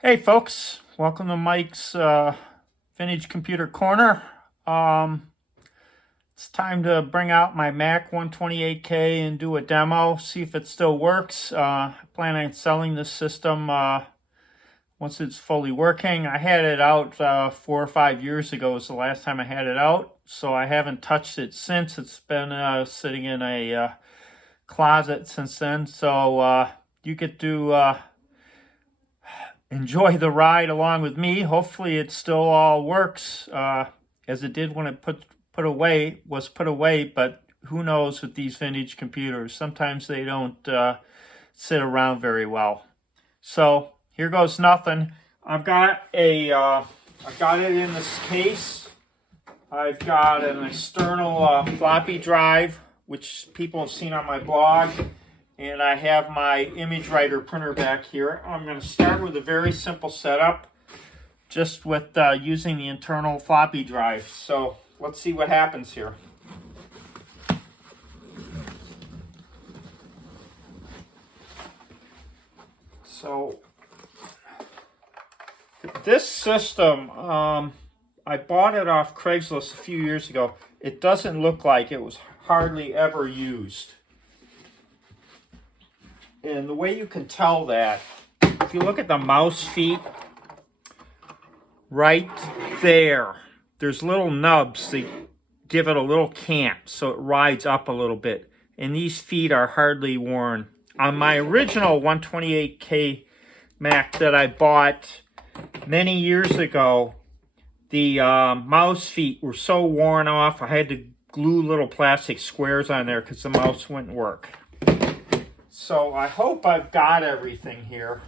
Hey folks, welcome to Mike's Vintage Computer Corner. It's time to bring out my Mac 128K and do a demo, see if it still works. I plan on selling this system once it's fully working. I had it out 4 or 5 years ago was the last time I had it out, so I haven't touched it since. It's been sitting in a closet since then, so you get to enjoy the ride along with me. Hopefully it still all works as it did when it was put away, but who knows with these vintage computers. Sometimes they don't sit around very well. So here goes nothing. I've got it in this case. I've got an external floppy drive, which people have seen on my blog. And I have my image writer printer back here. I'm going to start with a very simple setup, just with using the internal floppy drive. So let's see what happens here. So this system, I bought it off Craigslist a few years ago. It doesn't look like it was hardly ever used. And the way you can tell that, if you look at the mouse feet, right there's little nubs that give it a little cant, so it rides up a little bit. And these feet are hardly worn. On my original 128K Mac that I bought many years ago, the mouse feet were so worn off, I had to glue little plastic squares on there because the mouse wouldn't work. So I hope I've got everything here.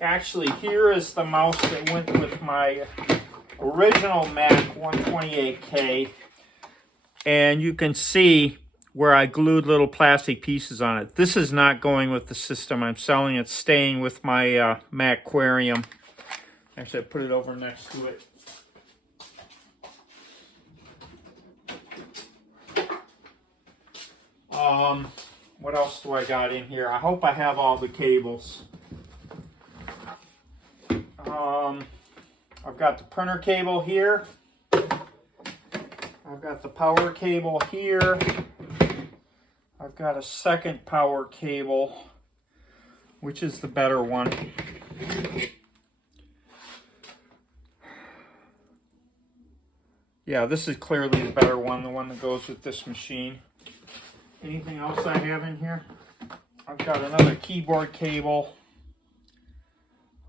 Actually, here is the mouse that went with my original Mac 128K. And you can see where I glued little plastic pieces on it. This is not going with the system I'm selling. It's staying with my MacQuarium. Actually, I put it over next to it. What else do I got in here? I hope I have all the cables. I've got the printer cable here. I've got the power cable here. I've got a second power cable, which is the better one. Yeah, this is clearly the better one, the one that goes with this machine. Anything else I have in here? I've got another keyboard cable.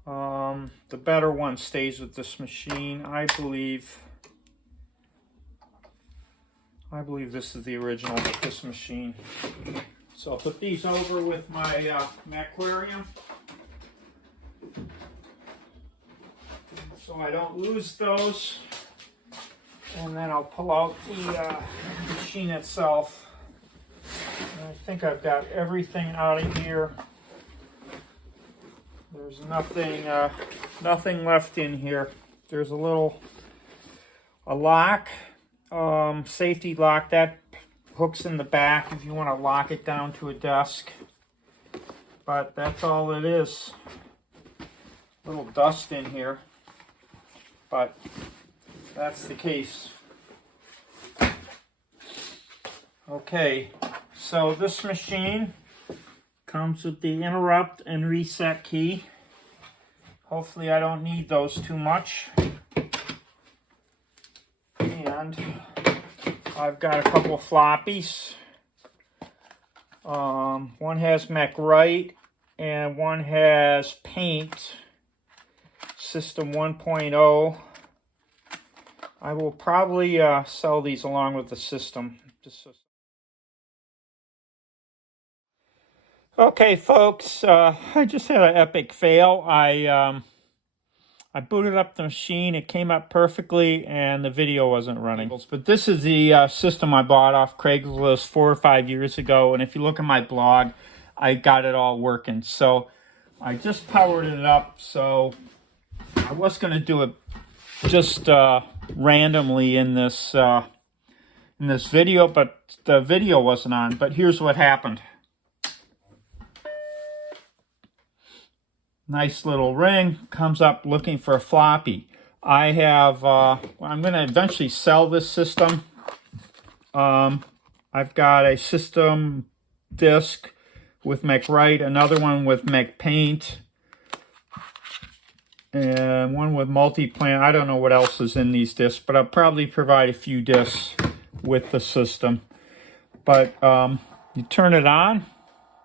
The better one stays with this machine. I believe this is the original with this machine. So I'll put these over with my MacQuarium so I don't lose those. And then I'll pull out the machine itself. I think I've got everything out of here. There's nothing left in here. There's a lock, safety lock that hooks in the back if you want to lock it down to a desk. But that's all it is. A little dust in here, but that's the case. Okay. So this machine comes with the interrupt and reset key. Hopefully I don't need those too much. And I've got a couple of floppies. One has MacWrite and one has Paint System 1.0. I will probably sell these along with the system. Okay, folks, I just had an epic fail. I booted up the machine. It came up perfectly, and the video wasn't running. But this is the system I bought off Craigslist 4 or 5 years ago, and if you look at my blog, I got it all working. So I just powered it up. So I was going to do it just randomly in this video, but the video wasn't on. But here's what happened. Nice little ring. Comes up looking for a floppy. I have, I'm going to eventually sell this system. I've got a system disk with MacWrite, another one with MacPaint, and one with MultiPlan. I don't know what else is in these disks, but I'll probably provide a few disks with the system. But you turn it on,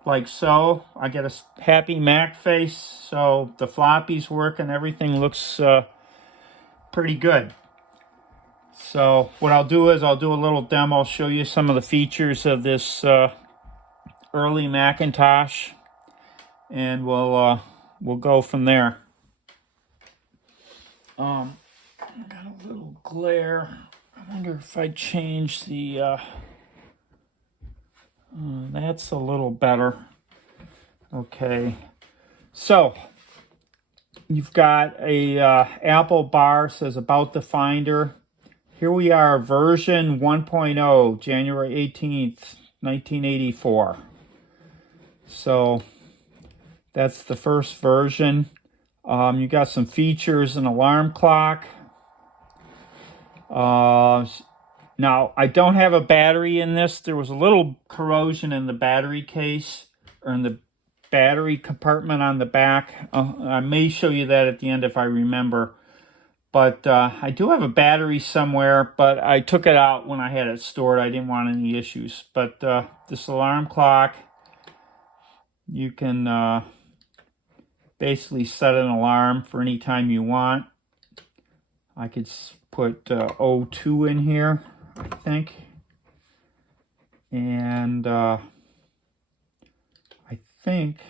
like so. I get a happy Mac face, so the floppies work and everything looks pretty good. So what I'll do is I'll do a little demo, show you some of the features of this early Macintosh, and we'll go from there. Got a little glare. I wonder if I change the that's a little better. Okay, so you've got a Apple bar, says about the Finder. Here we are, version 1.0, January 18th, 1984. So that's the first version. You got some features, an alarm clock. Now, I don't have a battery in this. There was a little corrosion in the battery case, or in the battery compartment on the back. I may show you that at the end if I remember. But I do have a battery somewhere, but I took it out when I had it stored. I didn't want any issues. But this alarm clock, you can basically set an alarm for any time you want. I could put 02 in here, I think. And I think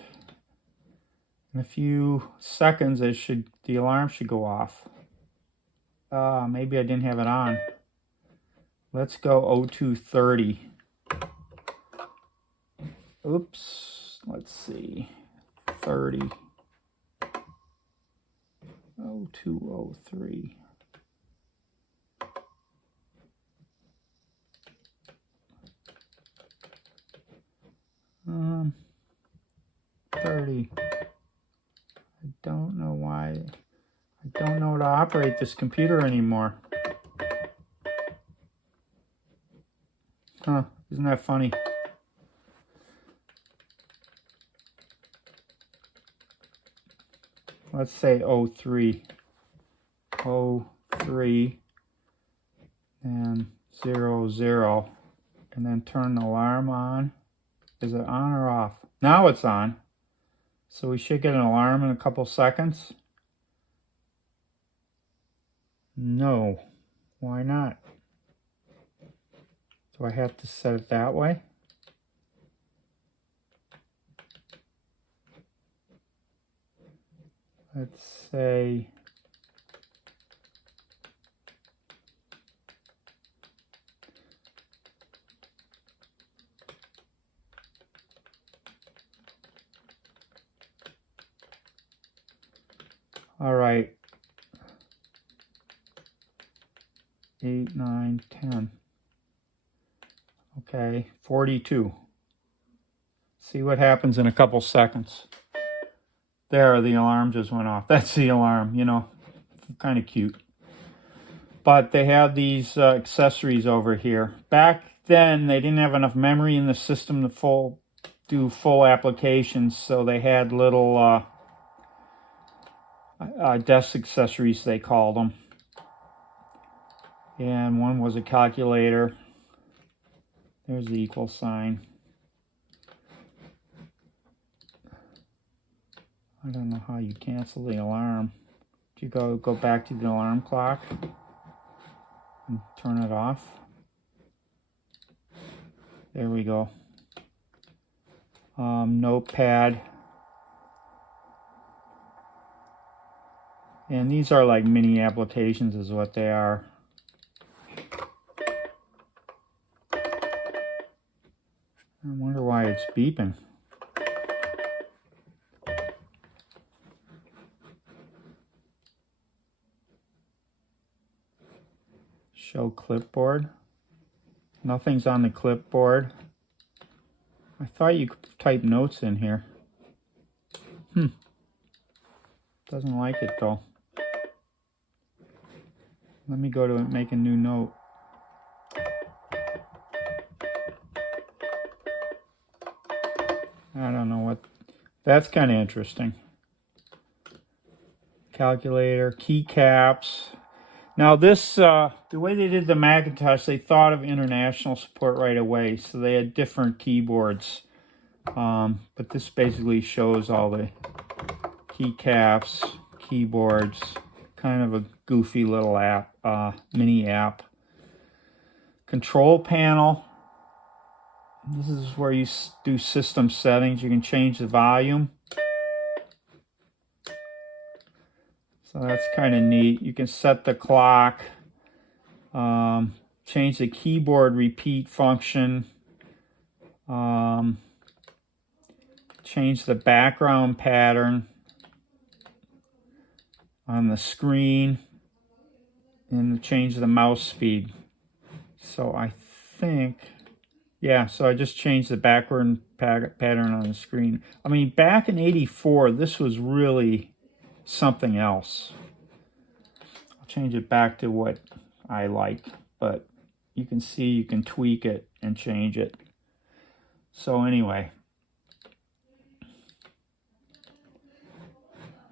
in a few seconds the alarm should go off. Maybe I didn't have it on. Let's go 0230. Oops, let's see. 30. 0203. Um, 30. I don't know why. I don't know how to operate this computer anymore. Huh, isn't that funny? Let's say 03. 03 and 00. And then turn the alarm on. Is it on or off? Now it's on. So we should get an alarm in a couple seconds. No. Why not? Do I have to set it that way? Let's say all right. 8, 9, 10. Okay, 42. See what happens in a couple seconds. There, the alarm just went off. That's the alarm, you know, kind of cute. But they have these accessories over here. Back then, they didn't have enough memory in the system to do full applications, so they had little desk accessories, they called them. And one was a calculator. There's the equal sign. I don't know how you cancel the alarm. Do you go back to the alarm clock and turn it off? There we go. Notepad. And these are like mini applications is what they are. I wonder why it's beeping. Show clipboard. Nothing's on the clipboard. I thought you could type notes in here. Doesn't like it though. Let me go to make a new note. I don't know what. That's kind of interesting. Calculator, keycaps. Now this, the way they did the Macintosh, they thought of international support right away, so they had different keyboards. But this basically shows all the keycaps, keyboards, kind of a goofy little app, mini app. Control panel. This is where you do system settings. You can change the volume. So that's kind of neat. You can set the clock, change the keyboard repeat function, change the background pattern on the screen, and change the mouse speed. So I think, yeah, so I just changed the background pattern on the screen. I mean, back in '84, this was really something else. I'll change it back to what I like, but you can see you can tweak it and change it. So anyway,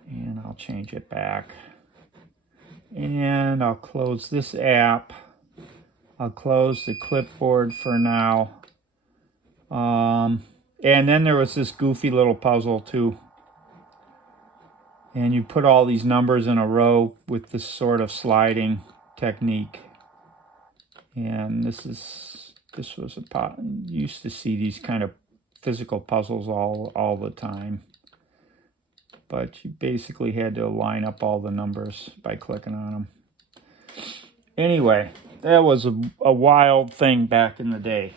and I'll change it back, and I'll close this app. I'll close the clipboard for now. And then there was this goofy little puzzle too. And you put all these numbers in a row with this sort of sliding technique. And this was you used to see these kind of physical puzzles all the time. But you basically had to line up all the numbers by clicking on them. Anyway, that was a wild thing back in the day.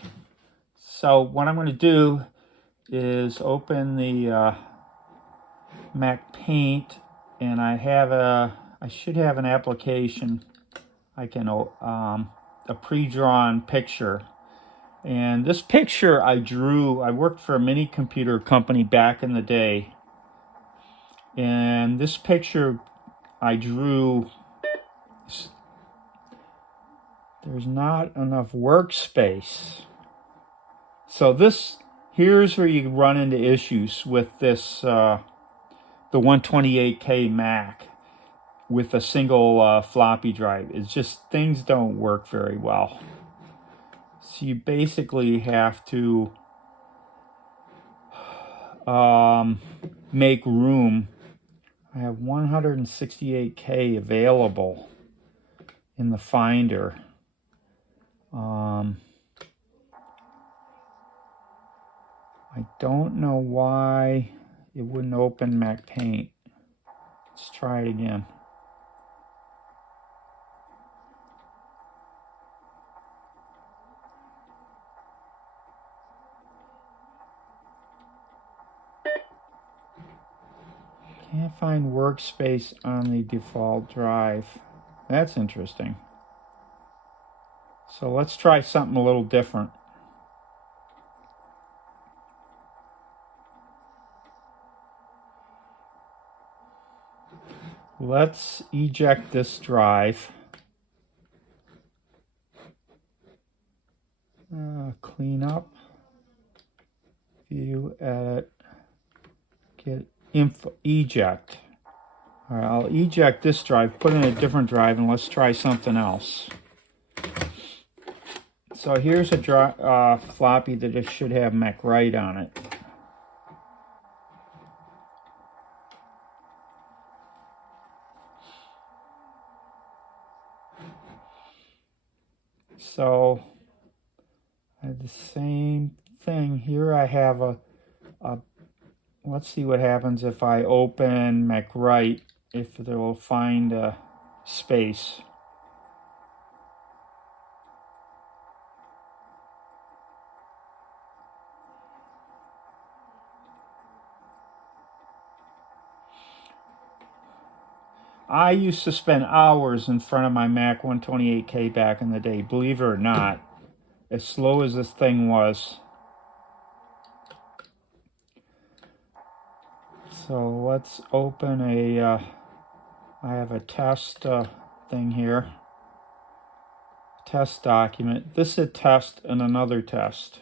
So what I'm going to do is open the MacPaint, and I should have an application. I can a pre-drawn picture, and this picture I drew. I worked for a mini computer company back in the day, and this picture I drew. There's not enough workspace, so here's where you run into issues with this. The 128K Mac with a single floppy drive. It's just, things don't work very well. So you basically have to make room. I have 168K available in the Finder. I don't know why it wouldn't open MacPaint. Let's try it again. Can't find workspace on the default drive. That's interesting. So let's try something a little different. Let's eject this drive. Clean up. View, edit, get info, eject. All right, I'll eject this drive, put in a different drive, and let's try something else. So here's a floppy that it should have MacWrite on it. So I have the same thing here. I have a let's see what happens if I open MacWrite, if it will find a space. I used to spend hours in front of my Mac 128K back in the day, believe it or not, as slow as this thing was. So let's open a, I have a test thing here. Test document. This is a test and another test.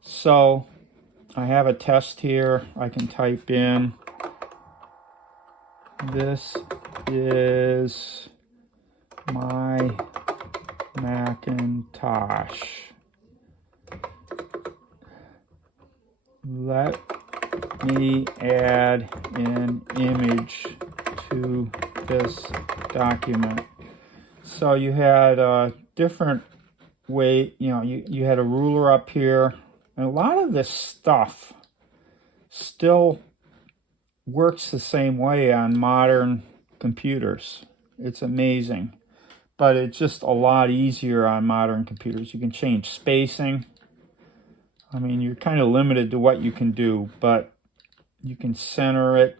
So I have a test here. I can type in, this is my Macintosh. Let me add an image to this document. So you had a different way, you had a ruler up here, and a lot of this stuff still works the same way on modern computers. It's amazing, but it's just a lot easier on modern computers. You can change spacing. I mean, you're kind of limited to what you can do, but you can center it.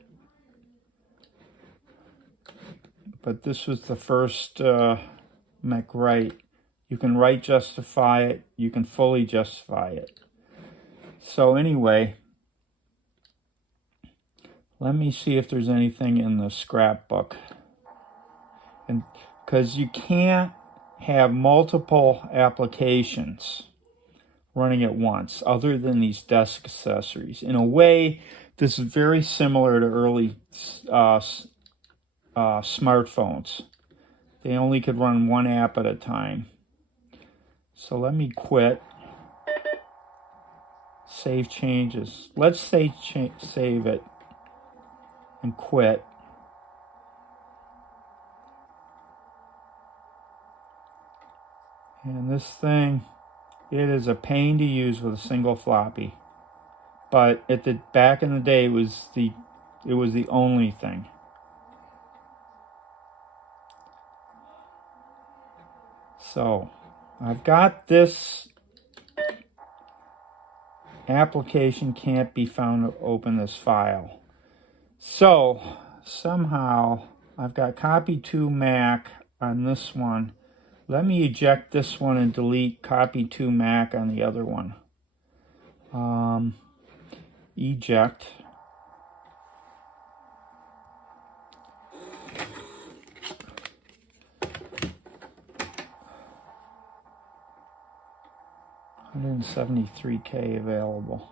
But this was the first MacWrite. You can write justify it. You can fully justify it. So anyway, let me see if there's anything in the scrapbook. And because you can't have multiple applications running at once other than these desk accessories. In a way, this is very similar to early smartphones. They only could run one app at a time. So let me quit. Save changes. Let's say save it and quit. And this thing, it is a pain to use with a single floppy. But at the back in the day, it was the only thing. So I've got this application can't be found to open this file. So somehow I've got copy to Mac on this one. Let me eject this one and delete copy to Mac on the other one. Eject. $173K available.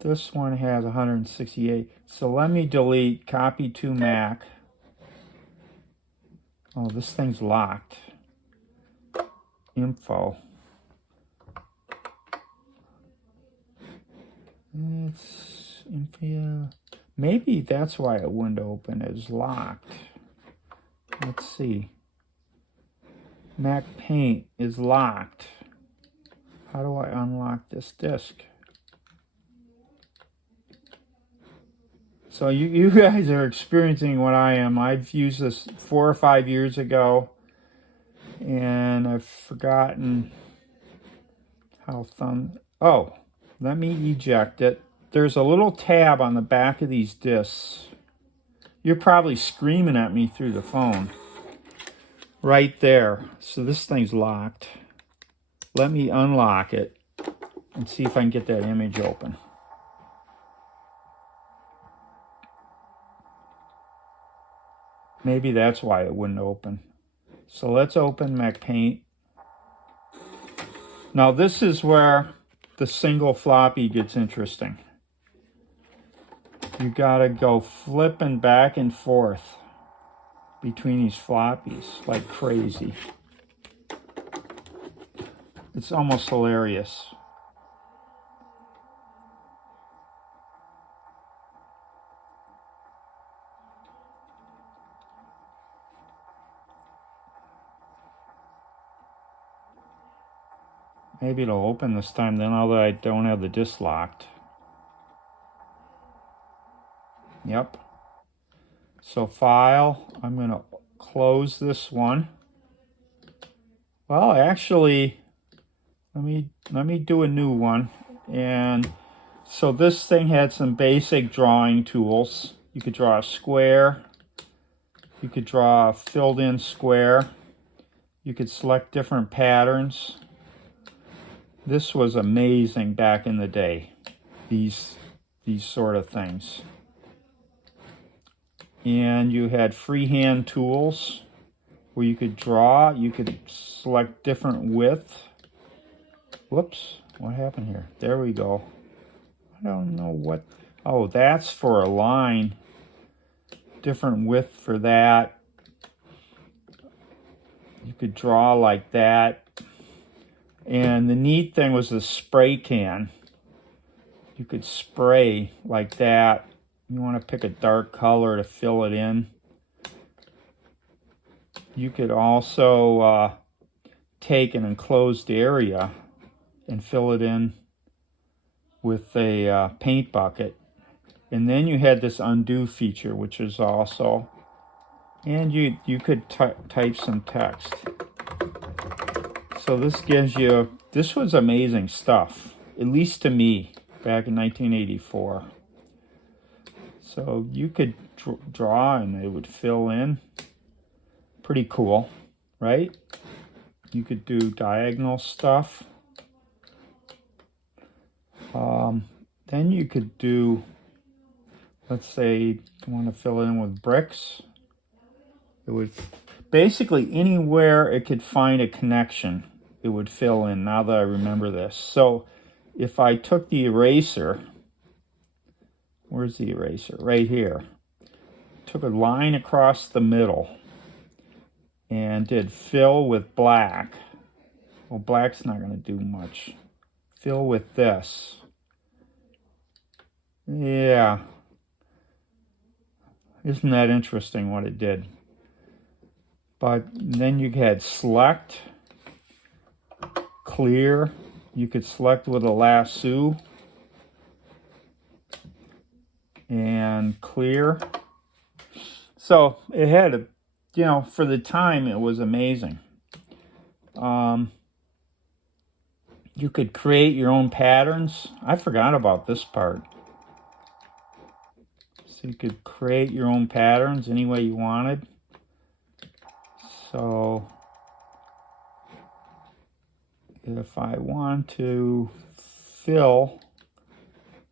This one has 168. So let me delete copy to Mac. Oh, this thing's locked. Info. It's info. Maybe that's why it wouldn't open. It's locked. Let's see. MacPaint is locked. How do I unlock this disk? So you guys are experiencing what I am. I've used this 4 or 5 years ago, and I've forgotten how oh, let me eject it. There's a little tab on the back of these discs. You're probably screaming at me through the phone. Right there. So this thing's locked. Let me unlock it and see if I can get that image open. Maybe that's why it wouldn't open. So let's open MacPaint. Now this is where the single floppy gets interesting. You gotta go flipping back and forth between these floppies like crazy. It's almost hilarious. Maybe it'll open this time then, although I don't have the disk locked. Yep. So file, I'm going to close this one. Well, actually, let me do a new one. And so this thing had some basic drawing tools. You could draw a square. You could draw a filled in square. You could select different patterns. This was amazing back in the day, these sort of things. And you had freehand tools where you could draw, you could select different width. Whoops, what happened here? There we go. I don't know what, oh, that's for a line. Different width for that. You could draw like that. And the neat thing was the spray can. You could spray like that. You want to pick a dark color to fill it in. You could also take an enclosed area and fill it in with a paint bucket. And then you had this undo feature, which is also, and you could type some text. So this gives you, this was amazing stuff, at least to me, back in 1984. So you could draw and it would fill in. Pretty cool, right? You could do diagonal stuff. Then you could do, let's say you want to fill it in with bricks. It would basically anywhere it could find a connection, it would fill in, now that I remember this. So if I took the eraser, where's the eraser? Right here. Took a line across the middle and did fill with black. Well, black's not going to do much. Fill with this. Yeah. Isn't that interesting what it did? But then you had select, clear. You could select with a lasso and clear. So it had a, you know, for the time it was amazing. You could create your own patterns. I forgot about this part. So you could create your own patterns any way you wanted. So if I want to fill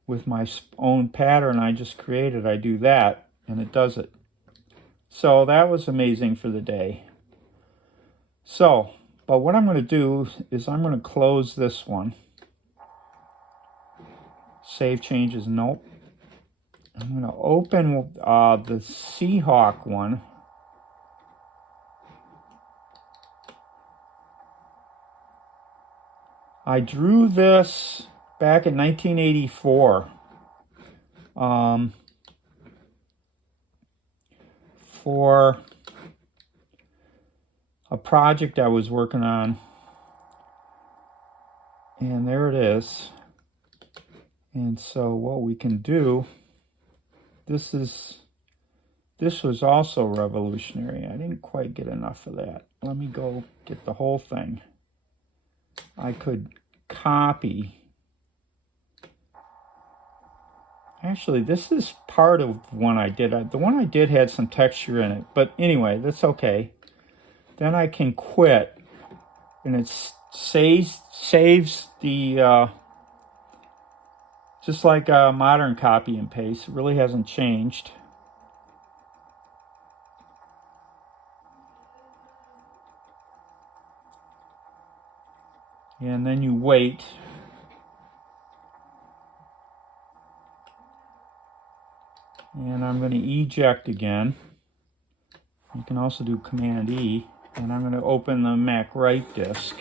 with my own pattern I just created, I do that and it does it. So that was amazing for the day. So, but what I'm going to do is I'm going to close this one. Save changes, nope. I'm going to open the Seahawk one. I drew this back in 1984 for a project I was working on. And there it is. And so what we can do, this was also revolutionary. I didn't quite get enough of that. Let me go get the whole thing. I could copy. Actually, this is part of one I did. The one I did had some texture in it. But anyway, that's okay. Then I can quit. And it saves the... just like a modern copy and paste. It really hasn't changed. And then you wait. And I'm going to eject again. You can also do Command E. And I'm going to open the Mac Write disk.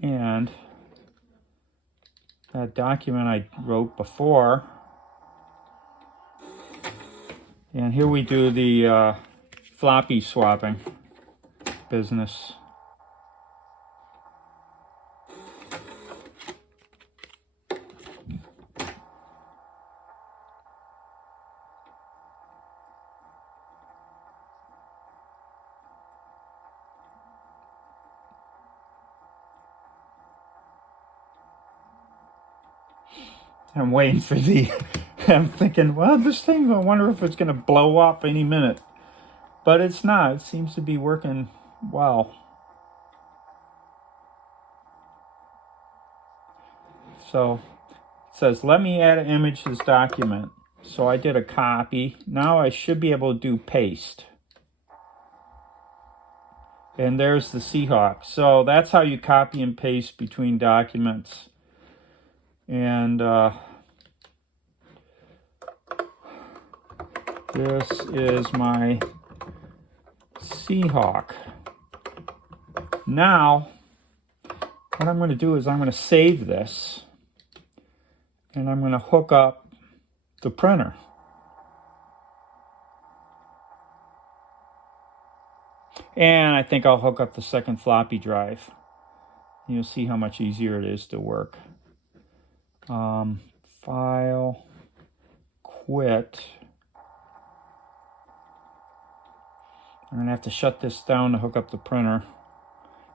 And that document I wrote before. And here we do the floppy swapping business. I'm waiting for the, I'm thinking, well, this thing, I wonder if it's going to blow up any minute. But it's not. It seems to be working well. So it says, let me add an image to this document. So I did a copy. Now I should be able to do paste. And there's the Seahawk. So that's how you copy and paste between documents. And this is my Seahawk. Now, what I'm going to do is I'm going to save this. And I'm going to hook up the printer. And I think I'll hook up the second floppy drive. You'll see how much easier it is to work. File, quit. I'm going to have to shut this down to hook up the printer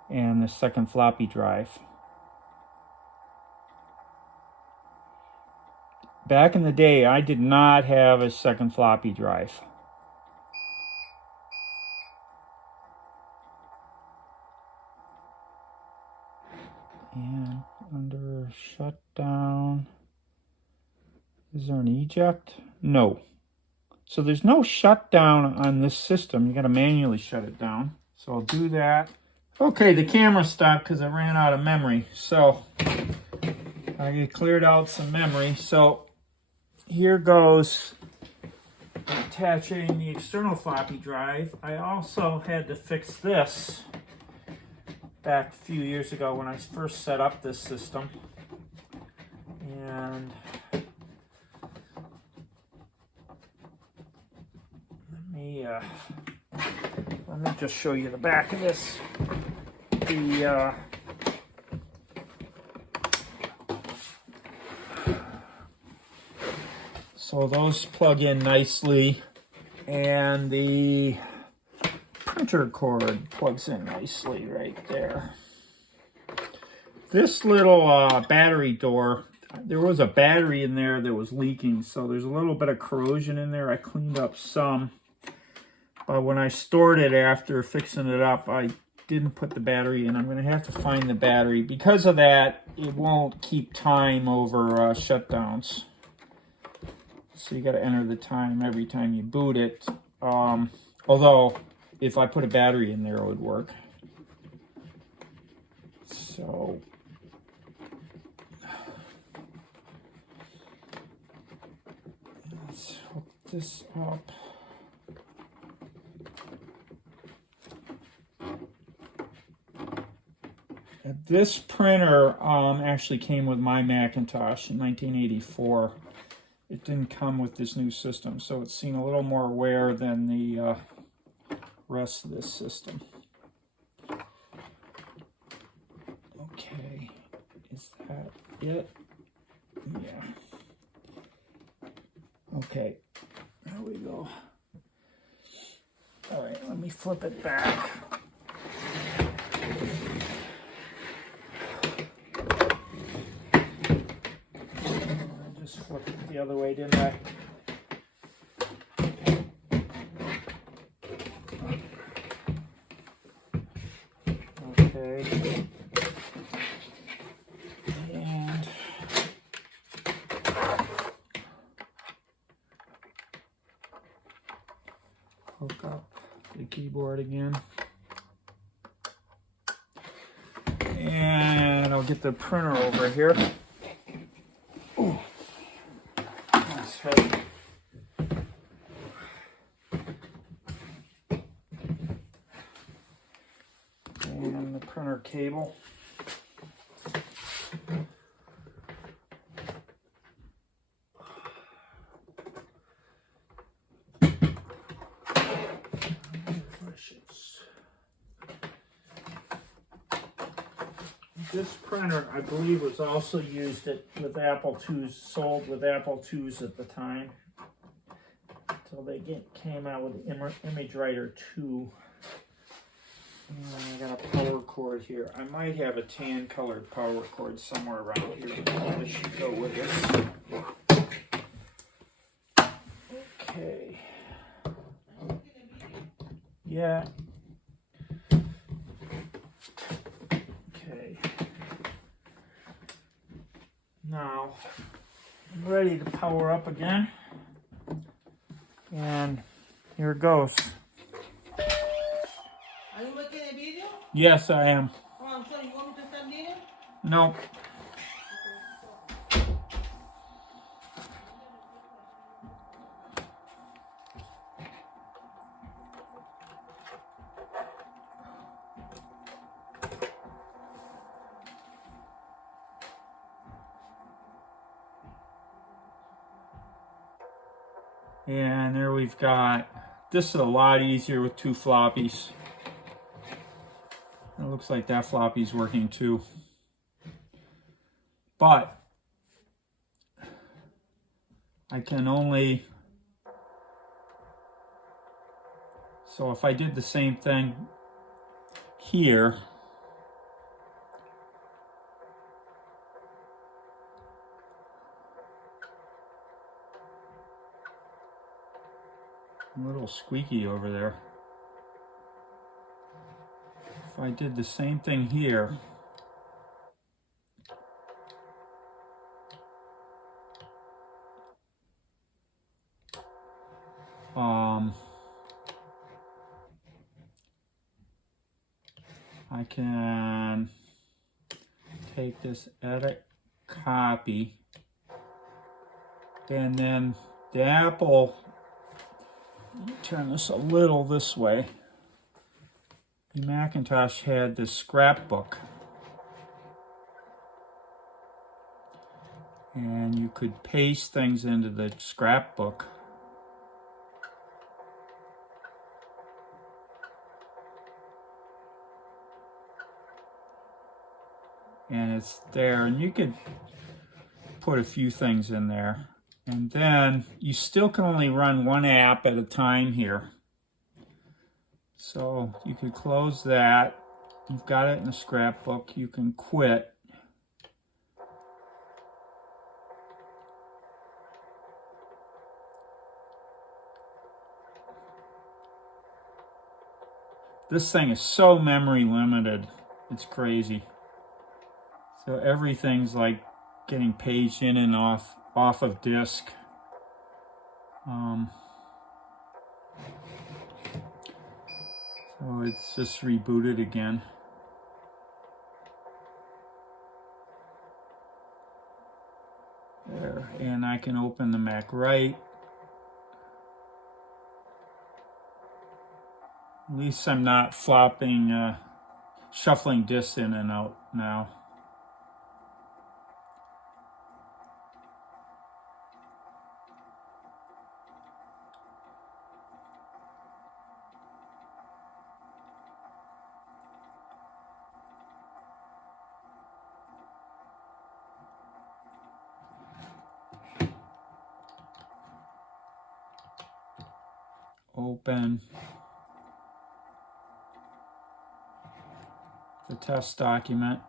and the second floppy drive. Back in the day, I did not have a second floppy drive. And under shutdown, is there an eject? No. So there's no shutdown on this system. You got to manually shut it down. So I'll do that. Okay, the camera stopped because I ran out of memory. So I cleared out some memory. So here goes attaching the external floppy drive. I also had to fix this back a few years ago when I first set up this system. And let me just show you the back of this. So those plug in nicely, and the printer cord plugs in nicely right there. This little battery door, there was a battery in there that was leaking, so there's a little bit of corrosion in there. I cleaned up some, but when I stored it after fixing it up, I didn't put the battery in. I'm going to have to find the battery. Because of that, it won't keep time over shutdowns. So you got to enter the time every time you boot it. Although, if I put a battery in there, it would work. So let's hook this up. This printer actually came with my Macintosh in 1984. It didn't come with this new system, so it's seen a little more wear than the rest of this system. Okay, is that it? Yeah. Okay, there we go. All right, let me flip it back. I just flipped it the other way, didn't I? Okay. And hook up the keyboard again. And I'll get the printer over here. Ooh, that's heavy. And the printer cable. This printer, I believe, was also used with Apple IIs, sold with Apple IIs at the time. So they came out with Image Writer 2. And I got a power cord here. I might have a tan colored power cord somewhere around here. This should go with this. yet. Okay. Now, I'm ready to power up again. And here it goes. Are you making a video? Yes, I am. Oh, I'm sorry. You want me to start video? No. And there we've got, this is a lot easier with 2 floppies. It looks like that floppy's working too. But I can only, so if I did the same thing here, a little squeaky over there. If I did the same thing here, I can take this edit copy, and then the Apple, let me turn this a little this way. The Macintosh had this scrapbook, and you could paste things into the scrapbook. And it's there, and you could put a few things in there. And then you still can only run 1 app at a time here. So you could close that. You've got it in the scrapbook. You can quit. This thing is so memory limited. It's crazy. So everything's like getting paged in and off of disk. So it's just rebooted again. There, and I can open the Mac right. At least I'm not flopping, shuffling disks in and out now. Open the test document,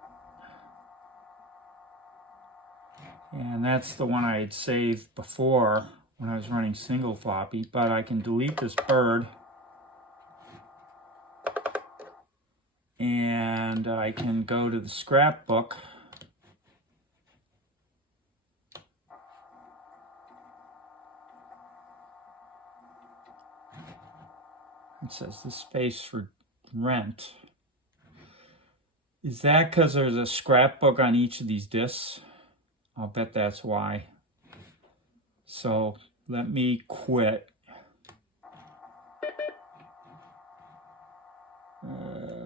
and that's the one I had saved before when I was running single floppy, but I can delete this bird, and I can go to the scrapbook. It says the space for rent. Is that because there's a scrapbook on each of these discs? I'll bet that's why. So let me quit.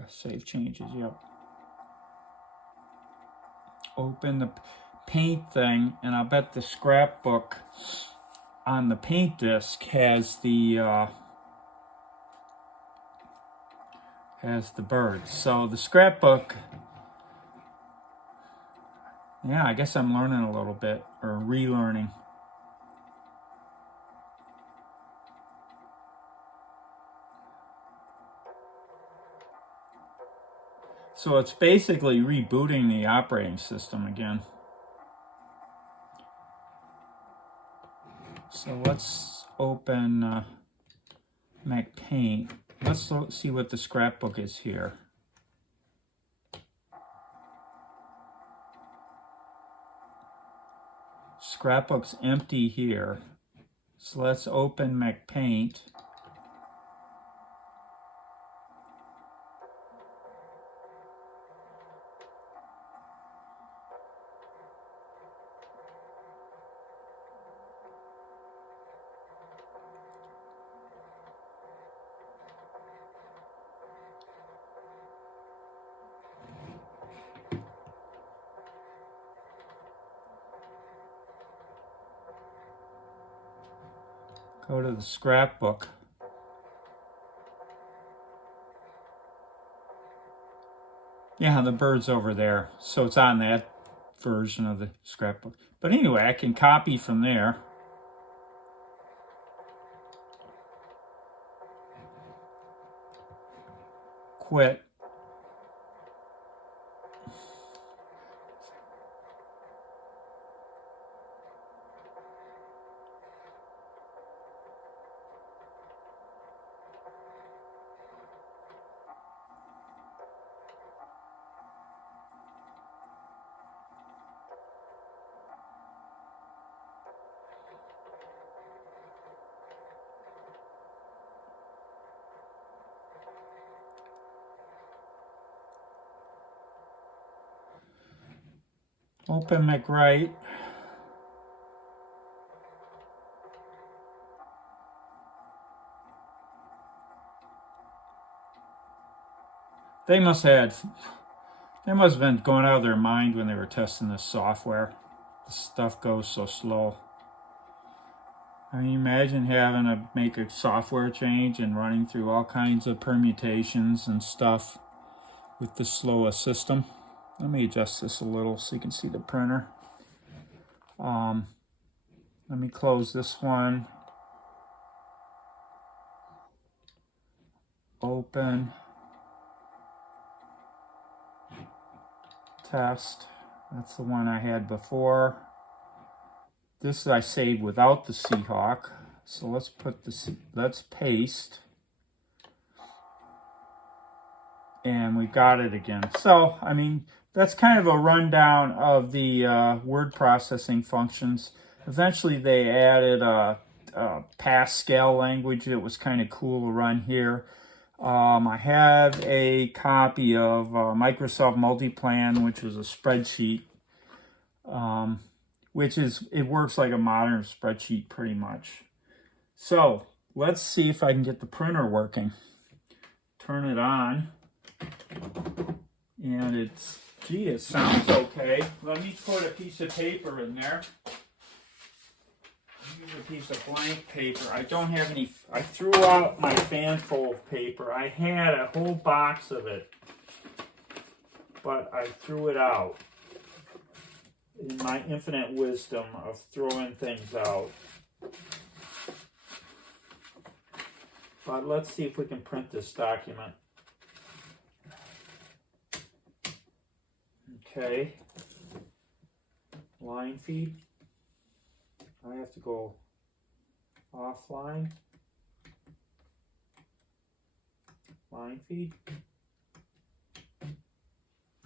Save changes, yep. Open the paint thing, and I'll bet the scrapbook on the paint disc has the birds. So the scrapbook, yeah, I guess I'm learning a little bit, or relearning. So it's basically rebooting the operating system again. So let's open MacPaint. Let's see what the scrapbook is here. Scrapbook's empty here. So let's open MacPaint. Go to the scrapbook. Yeah, the bird's over there. So it's on that version of the scrapbook. But anyway, I can copy from there. Quit. Open MacWrite. They must have been going out of their mind when they were testing this software. The stuff goes so slow. I mean, imagine having to make a software change and running through all kinds of permutations and stuff with the slowest system. Let me adjust this a little so you can see the printer. Let me close this one. Open. Test. That's the one I had before. This I saved without the Seahawk. So let's paste. And we got it again. So, I mean, that's kind of a rundown of the word processing functions. Eventually they added a Pascal language that was kind of cool to run here. I have a copy of Microsoft Multiplan, which was a spreadsheet, it works like a modern spreadsheet pretty much. So let's see if I can get the printer working. Turn it on, and it sounds okay. Let me put a piece of paper in there. Use a piece of blank paper. I don't have any. I threw out my fan fold paper. I had a whole box of it, but I threw it out. In my infinite wisdom of throwing things out. But let's see if we can print this document. Okay. Line feed. I have to go offline. Line feed.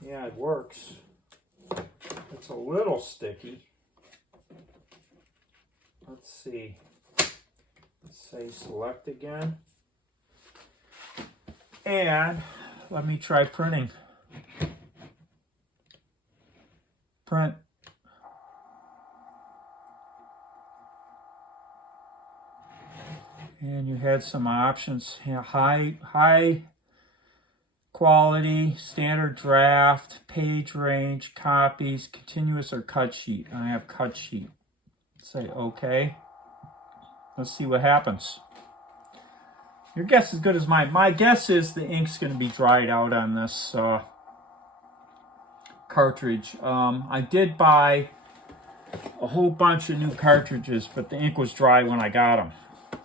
Yeah, it works. It's a little sticky. Let's see. Let's say select again. And let me try printing. Print. And you had some options. High quality, standard draft, page range, copies, continuous or cut sheet. I have cut sheet. Say OK. Let's see what happens. Your guess is as good as mine. My guess is the ink's going to be dried out on this cartridge. I did buy a whole bunch of new cartridges, but the ink was dry when I got them.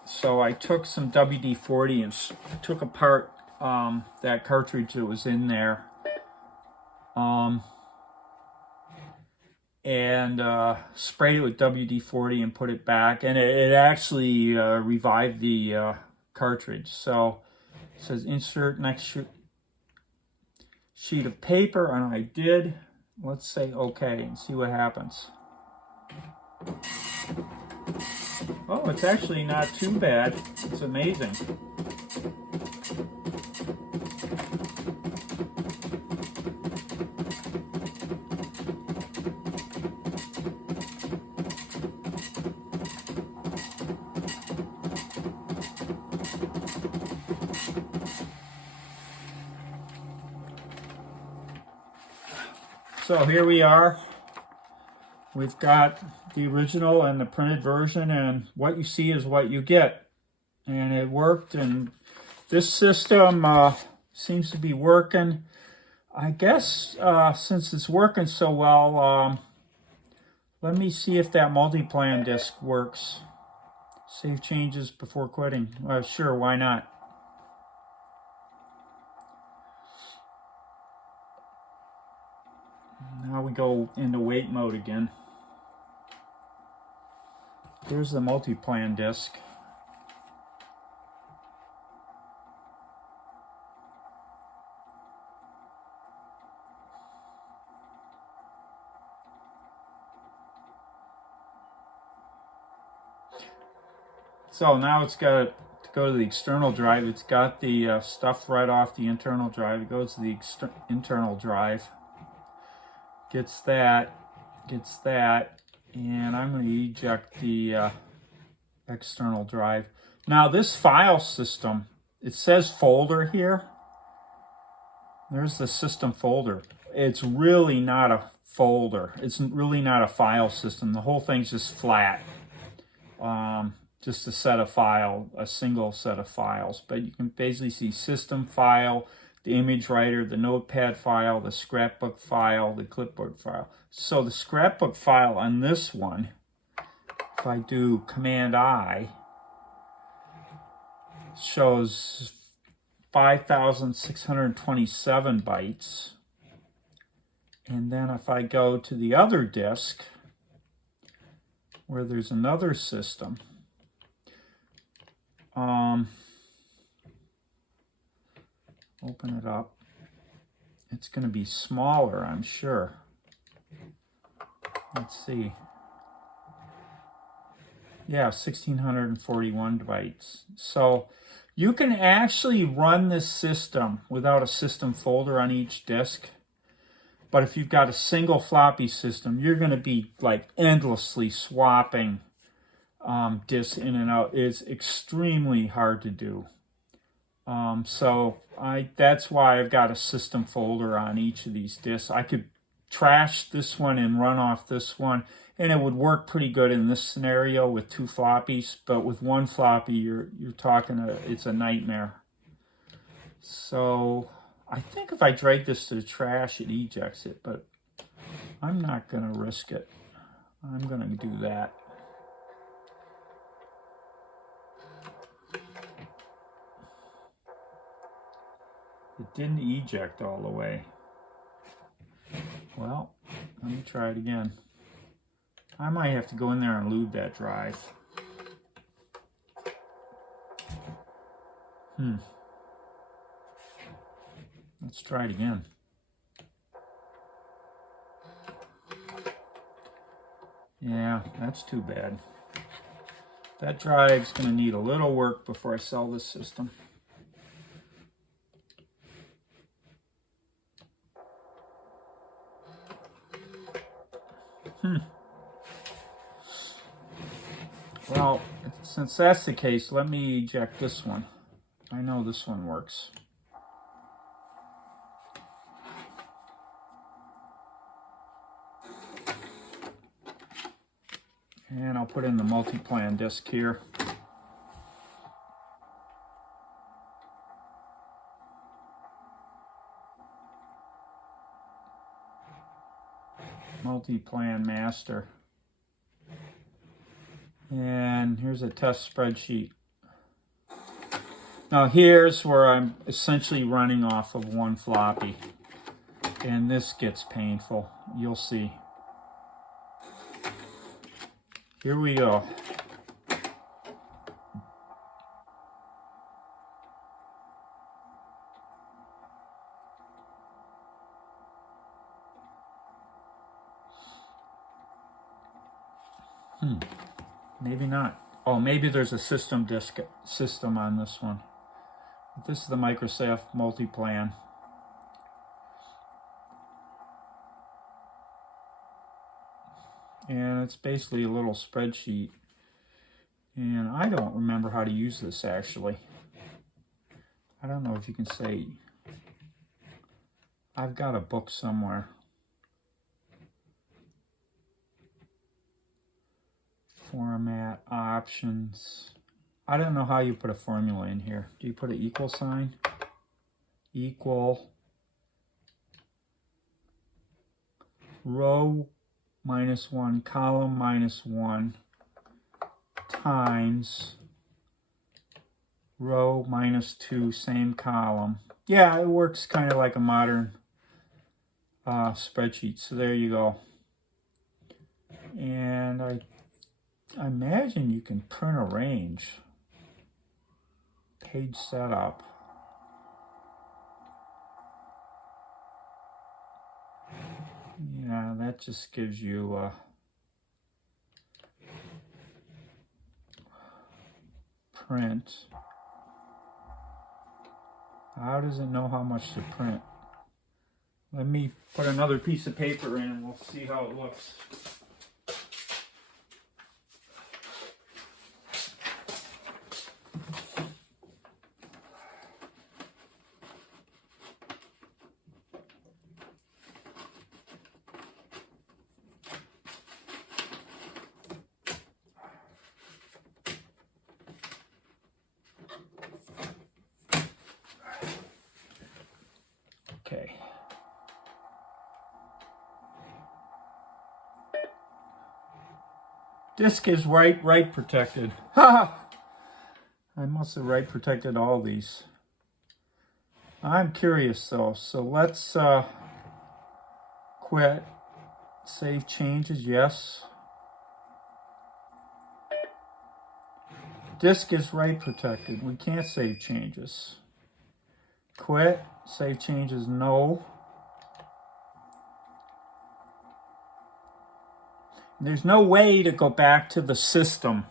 So I took some WD-40 and took apart that cartridge that was in there, and sprayed it with WD-40 and put it back, and it actually revived the cartridge. So It says insert next sheet of paper, and I did. Let's say okay and see what happens. Oh, it's actually not too bad. It's amazing. So here we are. We've got the original and the printed version, and what you see is what you get. And it worked, and this system seems to be working. I guess since it's working so well, let me see if that multi-plan disk works. Save changes before quitting. Sure, why not? Now we go into wait mode again. Here's the multi-plan disk. So now it's got to go to the external drive. It's got the stuff right off the internal drive. It goes to the internal drive. Gets that, and I'm going to eject the external drive. Now this file system, it says folder here. There's the system folder. It's really not a folder. It's really not a file system. The whole thing's just flat. Just a single set of files. But you can basically see system file, the image writer, the notepad file, the scrapbook file, the clipboard file. So the scrapbook file on this one, if I do Command I, shows 5,627 bytes. And then if I go to the other disk, where there's another system, open it up. It's going to be smaller, I'm sure. Let's see. Yeah, 1,641 bytes. So you can actually run this system without a system folder on each disk. But if you've got a single floppy system, you're going to be like endlessly swapping disks in and out. It's extremely hard to do. That's why I've got a system folder on each of these disks. I could trash this one and run off this one, and it would work pretty good in this scenario with two floppies. But with one floppy, you're talking it's a nightmare. So I think if I drag this to the trash, it ejects it, but I'm not going to risk it. I'm going to do that. It didn't eject all the way. Well, let me try it again. I might have to go in there and lube that drive. Let's try it again. Yeah, that's too bad. That drive's going to need a little work before I sell this system. Well, since that's the case, let me eject this one. I know this one works. And I'll put in the multi-plan disk here. Multi-plan master. And here's a test spreadsheet. Now here's where I'm essentially running off of one floppy. And this gets painful. You'll see. Here we go. Maybe not. Oh, maybe there's a system disk system on this one. This is the Microsoft Multiplan. And it's basically a little spreadsheet. And I don't remember how to use this actually. I don't know if you can say. I've got a book somewhere. Format, options. I don't know how you put a formula in here. Do you put an equal sign? Equal. Row -1, column -1 times row -2, same column. Yeah, it works kind of like a modern spreadsheet. So there you go. And I imagine you can print a range. Page setup. Yeah, that just gives you print. How does it know how much to print? Let me put another piece of paper in and we'll see how it looks. Okay. Disk is write protected. Ha! I must have write protected all these. I'm curious though, so let's quit. Save changes, yes. Disk is write protected. We can't save changes. Quit. Save changes, no. There's no way to go back to the system.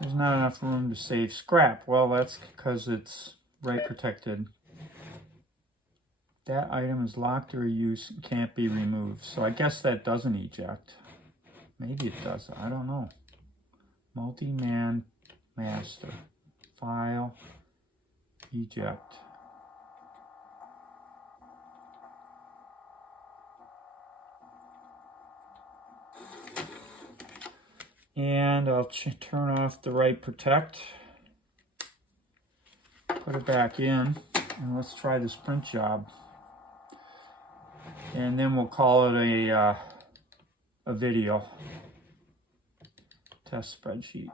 There's not enough room to save scrap. Well, that's because it's write protected. That item is locked or used and can't be removed. So I guess that doesn't eject. Maybe it does. I don't know. Multi-man master. File. Eject. And I'll turn off the write protect. Put it back in. And let's try this print job. And then we'll call it a video. Test spreadsheet.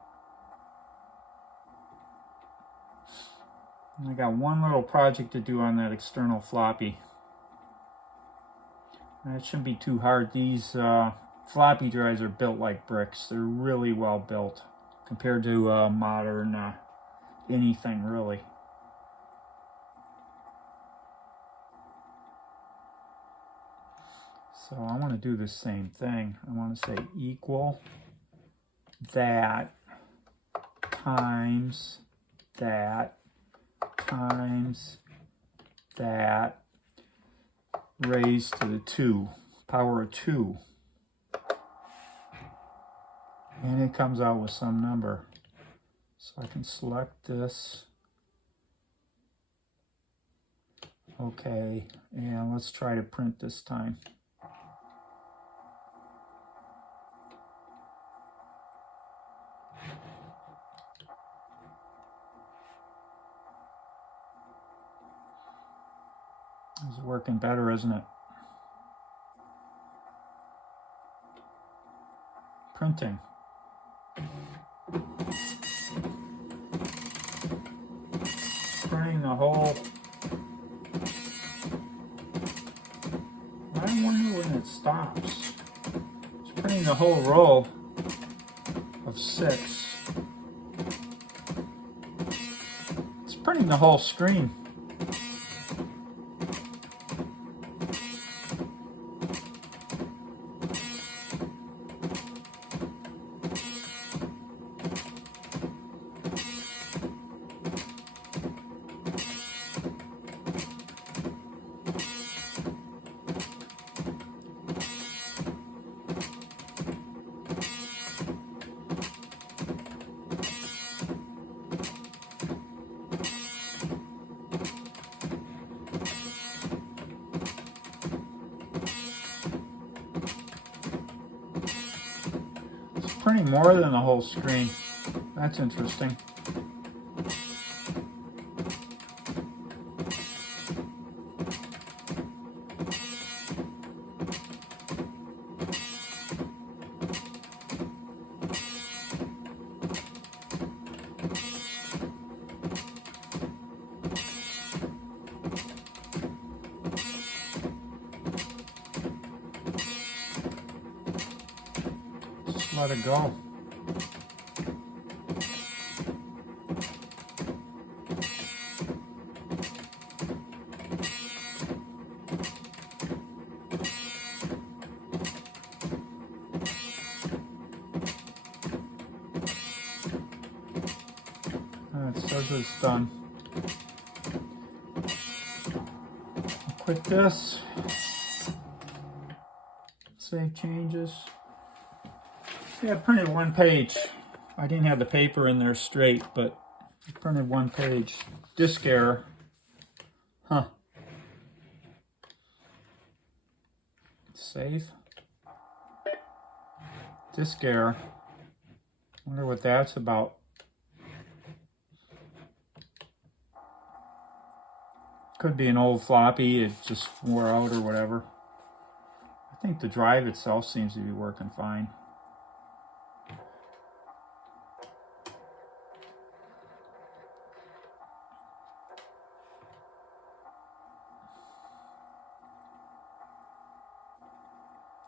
And I got one little project to do on that external floppy. That shouldn't be too hard. These floppy drives are built like bricks. They're really well built compared to modern anything really. So I want to do the same thing. I want to say equal that times that times that raised to the 2, power of 2. And it comes out with some number. So I can select this. Okay, and let's try to print this time. It's working better, isn't it? Printing. Printing the whole. I wonder when it stops. It's printing the whole row of 6. It's printing the whole screen. Printing more than the whole screen. That's interesting. Let it go. It says it's done. I'll quit this. Save changes. Yeah, I printed one page. I didn't have the paper in there straight, but I printed one page. Disk error. Huh. Save. Disk error. Wonder what that's about. Could be an old floppy, it just wore out or whatever. I think the drive itself seems to be working fine.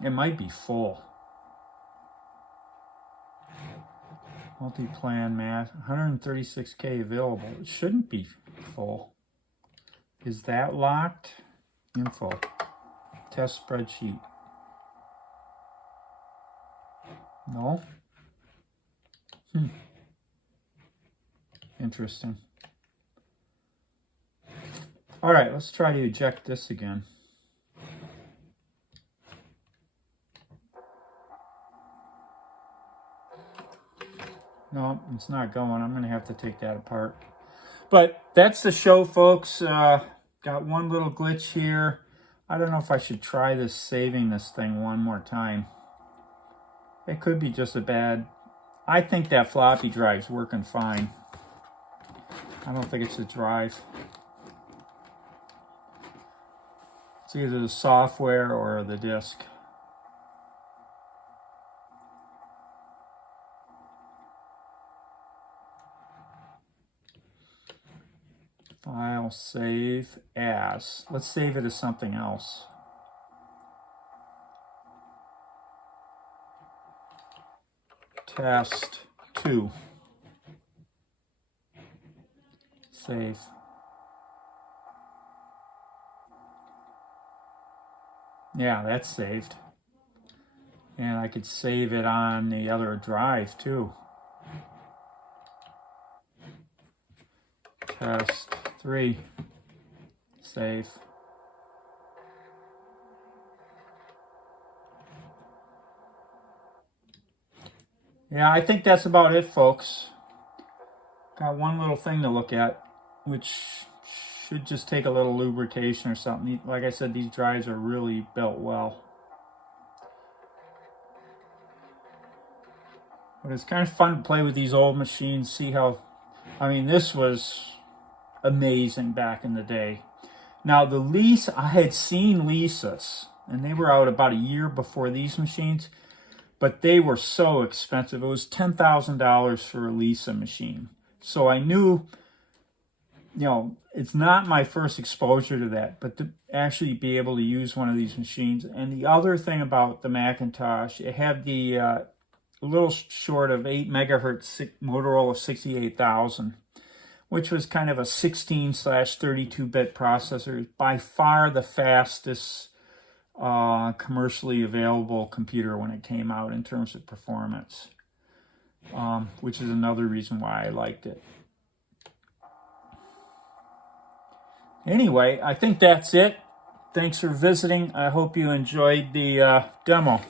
It might be full. Multi-plan math, 136K available. It shouldn't be full. Is that locked? Info. Test spreadsheet. No? Interesting. All right, let's try to eject this again. No, it's not going. I'm going to have to take that apart. But that's the show, folks. Got one little glitch here. I don't know if I should try this, saving this thing one more time. It could be just a bad... I think that floppy drive's working fine. I don't think it's the drive. It's either the software or the disk. File, save as. Let's save it as something else. Test 2. Save. Yeah, that's saved. And I could save it on the other drive too. Test 3. Save. Yeah, I think that's about it, folks. Got one little thing to look at, which should just take a little lubrication or something. Like I said, these drives are really built well. But it's kind of fun to play with these old machines, see how... I mean, this was amazing back in the day. Now, the Lisa, I had seen Lisas, and they were out about a year before these machines, but they were so expensive. It was $10,000 for a Lisa machine. So I knew you know, it's not my first exposure to that, but to actually be able to use one of these machines. And the other thing about the Macintosh, it had the a little short of 8 megahertz Motorola 68,000, which was kind of a 16/32-bit processor, by far the fastest commercially available computer when it came out in terms of performance, which is another reason why I liked it. Anyway, I think that's it. Thanks for visiting. I hope you enjoyed the demo.